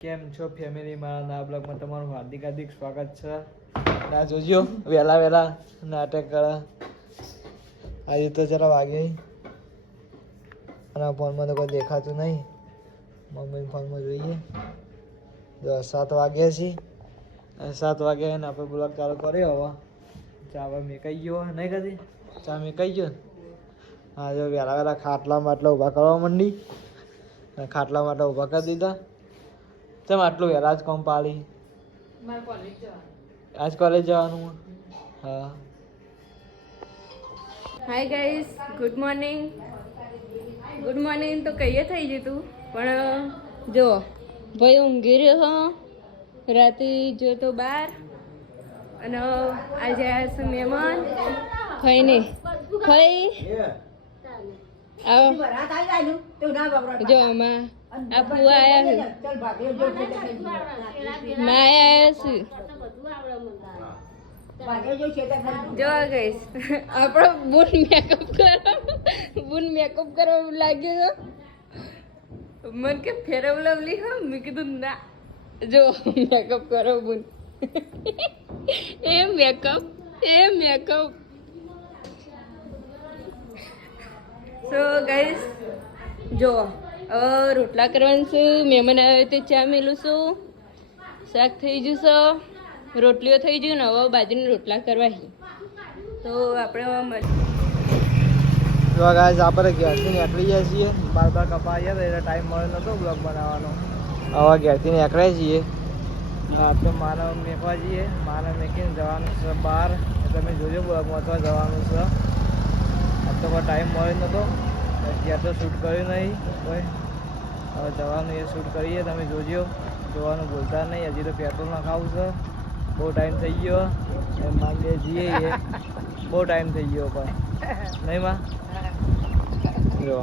કેમ છો ફેમિલી મારા ના બ્લોગમાં તમારું હાર્દિક હાર્દિક સ્વાગત છે. ના, જોજો, વહેલા વહેલા નાટક કરે. આજે તો જરા વાગે. અને ફોનમાં તો કોઈ દેખાતું નહીં. મમ્મી ફોનમાં જોઈએ. જો સાત વાગ્યા છે. સાત વાગ્યા ને આપણે બ્લોગ ચાલુ કર્યો હવે. ચા હવે મેકાઈ ગયો નહીં કદી ચા મેકાઈ ગયો? હા, જો વહેલા વહેલા ખાટલા માટલા ઊભા કરવા માંડી. ખાટલા માટે ઊભા કરી દીધા. તેમ આટલું વહેલા જ કોમ પાડી આજ કોલેજ જવાનું? હા. Hi guys good morning good morning તો કહીએ થઈ જતું પણ જો ભાઈ ઊંઘી રહ્યો હો. રાતે જો તો બાર અને આજે આવ્યા છે મહેમાન. ખાઈ ને. ખાઈ? આવો. જો આમાં આ ફુવા આવ્યા છે માં આવ્યા છે જો ગઈશ આપણો બુન મેકઅપ કરો બુન મેકઅપ કરવા એવું લાગ્યો તો મન કે ફેરવ લવલી હો મેં કીધું ના જો મેકઅપ કરો બુન એ મેકઅપ એ મેકઅપ સો ગાઈસ જો હવે રોટલા કરવાનું છે, મહેમાન આવ્યો તો ચા મેલું છું. શાક થઈ જશે રોટલીઓ થઈ ગયું, ને હવે બાજરીના રોટલા કરવા તો આપણે આપણે ઘેરથી નીકળી જાય છીએ. બાર બાર કપા આવ્યા હતા, એટલે ટાઈમ મળ્યો નહોતો બ્લોગ બનાવવાનો. હવે ઘેરથી નીકળ્યા છીએ. આપણે માનવ મેકવા જઈએ માનવ મેકીને જવાનું છે બહાર. તમે જોજો બ્લોગમાં તો જવાનું છે. આપણે તો ટાઈમ મળ્યો નહોતો ત્યાં તો શૂટ કર્યું નહીં કોઈ. હવે જવાનું એ શૂટ કરીએ તમે જોજો. જોવાનું બોલતા નહીં હજી તો પેટ્રોલ નખાવું છે. બહુ ટાઈમ થઈ ગયો. એમ માંગે જઈએ એ. બહુ ટાઈમ થઈ ગયો પણ. નહીં માં? જો.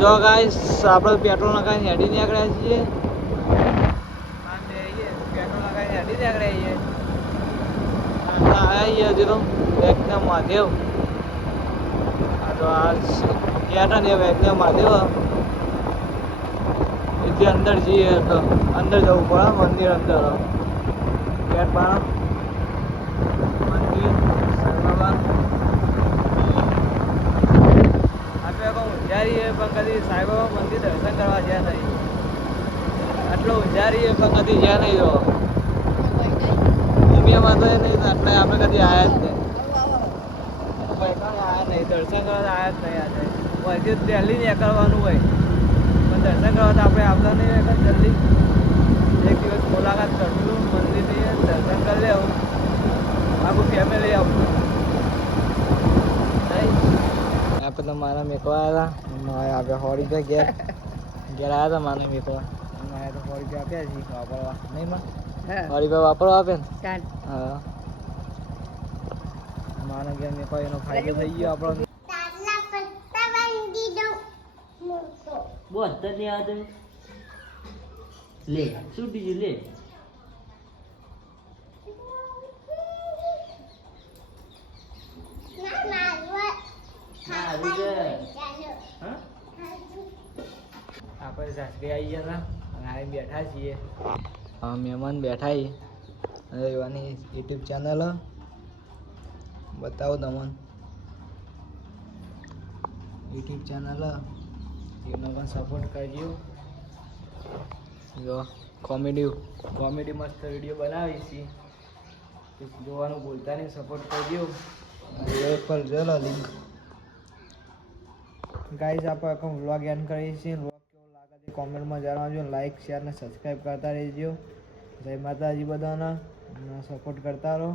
જો ગાઈસ આપણે પેટ્રોલ નખાઈને હેડી નીકળ્યા છીએ પેટ્રોલ નખાઈને હેડી નીકળ્યા છીએ હજી તો. એકદમ મહાદેવ તો આ ગયા ને એકદમ મહાદેવ એથી અંદર જઈએ તો અંદર જવું પડે મંદિર અંદર ગેટ પણ મંદિર આપણે કહું ઊંઝારીએ પણ કદી સાંઈબાબા મંદિર દર્શન કરવા ગયા નહીં. આટલો ઊંઝારીએ પણ કદી ગયા નહીં જો દુનિયામાં તો નહીં એટલે આપણે કદી આવ્યા જ નહીં. દર્શન કરવા આવ્યા જ નહીં આજે. અહીંથી દિલ્હી નીકળવાનું હોય. પણ દર્શન કરવા તો આપણે આવતા નહીં હોય જલ્દી એક દિવસ મુલાકાત કરશું મંદિરની દર્શન કરી લેવું. આખું ફેમિલી આવું. આપણે તો મારા મેકવા આવ્યા હતા આપણે હોળી તો ઘેર. ઘેર આવ્યા હતા મારા મેકવા. મારે તો પે આપ્યા છે વાપરવા. નહીં માં? પે વાપરવા આપે ને? હા. મારા ઘેર મેકવા એનો ફાયદો થઈ ગયો આપણો. બોલ તો નહીં આવે લે શું બીજું લે? સારું છે આપણે સાસરી આવી ગયા હતા અને આવી બેઠા છીએ. મહેમાન બેઠા છીએ એવાની યુટ્યુબ ચેનલ બતાવો તમને. યુટ્યુબ ચેનલ એનો પણ સપોર્ટ કરજો જો કોમેડી કોમેડી મસ્ત વીડિયો બનાવી છીએ જોવાનું ભૂલતા નહીં સપોર્ટ કરજો. એક પર જોયેલો લિંક ગાઈઝ આપણે આખો વ્લોગ એન્ડ કરીએ છીએ. વ્લોગ કેવો લાગે છે કોમેન્ટમાં જણાવજો. લાઈક શેર અને સબસ્ક્રાઈબ કરતા રહેજો. જય માતાજી બધાના. સપોર્ટ કરતા રહો.